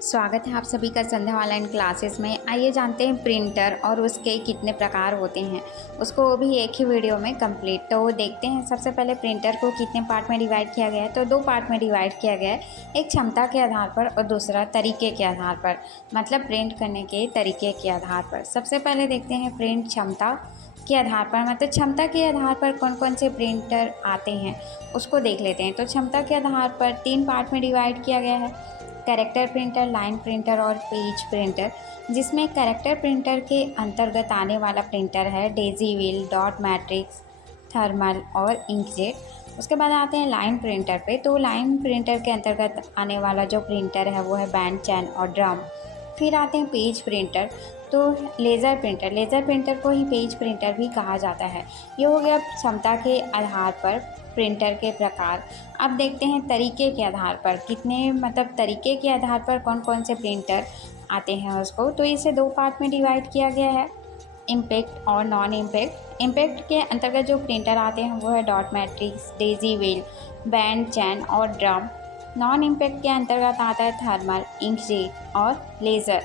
स्वागत है आप सभी का संध्या ऑनलाइन क्लासेस में। आइए जानते हैं प्रिंटर और उसके कितने प्रकार होते हैं, उसको भी एक ही वीडियो में कंप्लीट। तो देखते हैं सबसे पहले प्रिंटर को कितने पार्ट में डिवाइड किया गया है। तो दो पार्ट में डिवाइड किया गया है, एक क्षमता के आधार पर और दूसरा तरीके के आधार पर, मतलब प्रिंट करने के तरीके के आधार पर। सबसे पहले देखते हैं प्रिंट क्षमता के आधार पर, मतलब क्षमता के आधार पर कौन कौन से प्रिंटर आते हैं उसको देख लेते हैं। तो क्षमता के आधार पर तीन पार्ट में डिवाइड किया गया है, कैरेक्टर प्रिंटर, लाइन प्रिंटर और पेज प्रिंटर। जिसमें कैरेक्टर प्रिंटर के अंतर्गत आने वाला प्रिंटर है Daisy wheel, dot matrix, thermal और इंकजेट। उसके बाद आते हैं लाइन प्रिंटर पे। तो लाइन प्रिंटर के अंतर्गत आने वाला जो प्रिंटर है वो है बैंड, चैन और ड्रम। फिर आते हैं पेज प्रिंटर। तो लेज़र प्रिंटर, लेज़र प्रिंटर को ही पेज प्रिंटर भी कहा जाता है। ये हो गया क्षमता के आधार पर प्रिंटर के प्रकार। अब देखते हैं तरीके के आधार पर कितने, मतलब तरीके के आधार पर कौन कौन से प्रिंटर आते हैं उसको। तो इसे दो पार्ट में डिवाइड किया गया है, इम्पैक्ट और नॉन इम्पैक्ट। इम्पैक्ट के अंतर्गत जो प्रिंटर आते हैं वो है dot matrix, daisy wheel, band, chain और ड्रम। नॉन इम्पैक्ट के अंतर्गत आता है थर्मल, इंकजेट और लेज़र।